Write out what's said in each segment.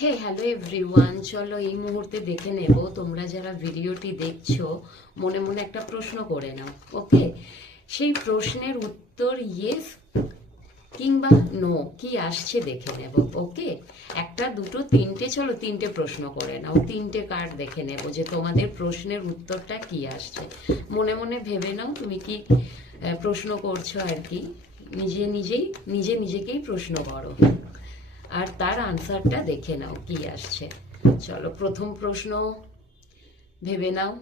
হে hello everyone, চলো এই মুহূর্তে দেখে নেব তোমরা যারা ভিডিওটি দেখছো মনে মনে একটা প্রশ্ন করে নাও। ওকে, সেই প্রশ্নের উত্তর ইয়েস কিংবা নো কি আসছে দেখে নেব। ওকে, একটা দুটো তিনটে, চলো তিনটে প্রশ্ন করে নাও, তিনটে কার্ড দেখে নেব যে তোমাদের প্রশ্নের উত্তরটা কি আসছে। মনে মনে ভেবে নাও তুমি কি প্রশ্ন করছো আর কি, নিজেকেই প্রশ্ন করো আর তার আনসারটা দেখে নাও কি আসছে। চলো প্রথম প্রশ্ন ভেবে নাও,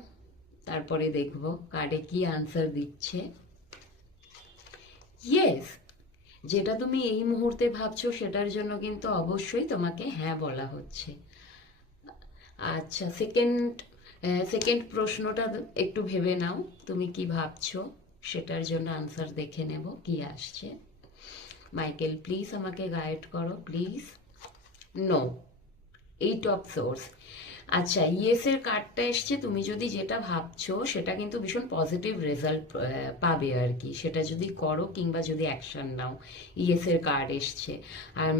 তারপরে দেখবো কার্ডে কি আনসার দিচ্ছে। ইয়েস, যেটা তুমি এই মুহূর্তে ভাবছো সেটার জন্য কিন্তু অবশ্যই তোমাকে হ্যাঁ বলা হচ্ছে। আচ্ছা, সেকেন্ড প্রশ্নটা একটু ভেবে নাও, তুমি কি ভাবছো সেটার জন্য আনসার দেখে নেব কি আসছে। মাইকেল প্লিজ আমাকে গাইড করো প্লিজ। নো, এইট অফ সোর্স। আচ্ছা, ইয়েসের কার্ডটা এসছে, তুমি যদি যেটা ভাবছো সেটা কিন্তু ভীষণ পজিটিভ রেজাল্ট পাবে আর কি, সেটা যদি করো কিংবা যদি অ্যাকশন নাও। ইয়েসের কার্ড এসছে, আর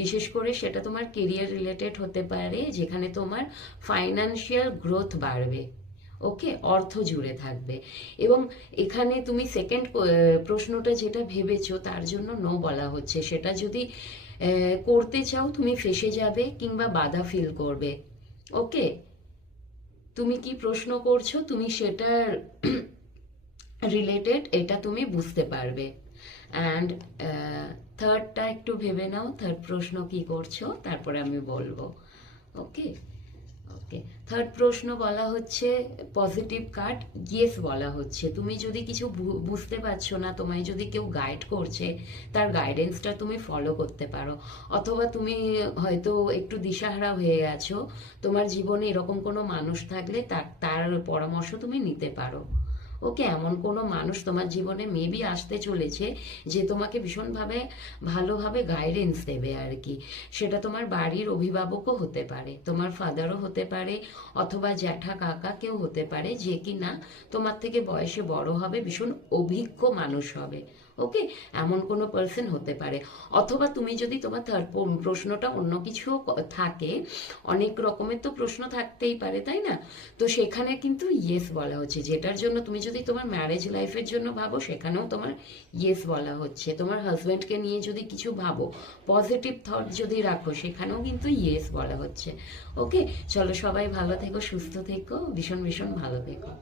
বিশেষ করে সেটা তোমার কেরিয়ার রিলেটেড হতে পারে, যেখানে তোমার ফাইন্যান্সিয়াল গ্রোথ বাড়বে। ওকে, অর্থ জুড়ে থাকবে। এবং এখানে তুমি সেকেন্ড প্রশ্নটা যেটা ভেবেছো তার জন্য নো বলা হচ্ছে, সেটা যদি করতে চাও তুমি ফেসে যাবে কিংবা বাধা ফিল করবে। ওকে, তুমি কি প্রশ্ন করছো তুমি সেটার রিলেটেড এটা তুমি বুঝতে পারবে। অ্যান্ড থার্ডটা একটু ভেবে নাও, থার্ড প্রশ্ন কি করছো তারপরে আমি বলবো। ওকে ওকে, থার্ড প্রশ্ন বলা হচ্ছে পজিটিভ কার্ড, ইয়েস বলা হচ্ছে। তুমি যদি কিছু বুঝতে পারছো না, তোমায় যদি কেউ গাইড করছে, তার গাইডেন্সটা তুমি ফলো করতে পারো। অথবা তুমি হয়তো একটু দিশাহারা হয়ে গেছো, তোমার জীবনে এরকম কোনো মানুষ থাকলে তার পরামর্শ তুমি নিতে পারো। ওকে, এমন কোনো মানুষ তোমার জীবনে মেবি আসতে চলেছে যে তোমাকে ভীষণভাবে ভালোভাবে গাইডেন্স দেবে আর কি। সেটা তোমার বাড়ির অভিভাবকও হতে পারে, তোমার ফাদারও হতে পারে, অথবা জ্যাঠা কাকা কেউ হতে পারে, যে কি না তোমার থেকে বয়সে বড় হবে, ভীষণ অভিজ্ঞ মানুষ হবে। ওকে, এমন কোনো পার্সন হতে পারে। অথবা তুমি যদি তোমার থার্ড প্রশ্নটা অন্য কিছু থাকে, অনেক রকমের তো প্রশ্ন থাকতেই পারে তাই না, তো সেখানে কিন্তু ইয়েস বলা হচ্ছে। যেটার জন্য তুমি যদি তোমার ম্যারেজ লাইফের জন্য ভাবো সেখানেও তোমার ইয়েস বলা হচ্ছে। তোমার হাজব্যান্ডকে নিয়ে যদি কিছু ভাবো, পজিটিভ থট যদি রাখো, সেখানেও কিন্তু ইয়েস বলা হচ্ছে। ওকে, চলো সবাই ভালো থেকো, সুস্থ থেকো, ভীষণ ভীষণ ভালো থেকো।